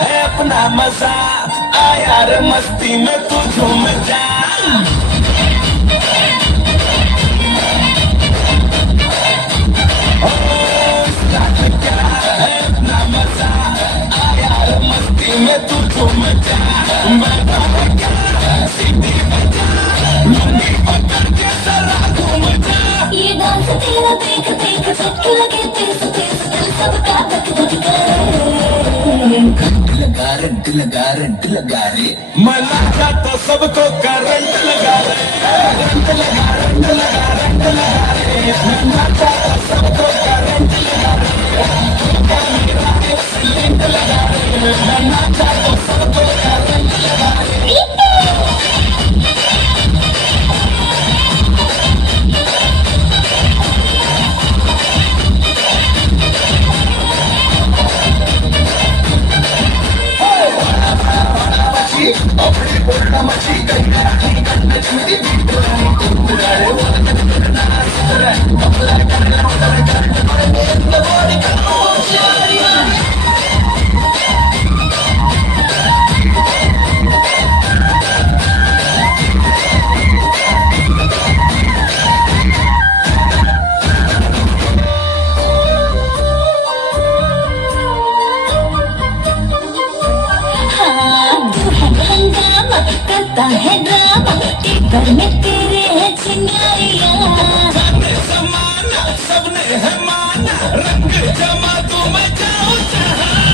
है अपना मजा, आ यार मस्ती में तू झूम जा। ओ, स्टार्ट क्या है अपना मजा, आ यार मस्ती में तू झूम जा। मैं क्या सीटी बजा, लुंगी पकड़ के जरा घूम जा। ये डांस तेरा देख देख सबके लगे तेज तेज दिल सबका धक धक करे। रंट लगा रे, मैं नाचा तो सबको करंट लगा रे। रंट लगा रे, मैं नाचा तो सबको करंट लगा रे। मेरा एक्सीलेंट लगा रे, मैं नाचा तो सबको करंट लगा रे। अपनी बोलना मची करता है ड्रामा टेकर में तेरे है चिंगारियां। सबने है माना, रंग जमा तो मैं जाऊं जहां।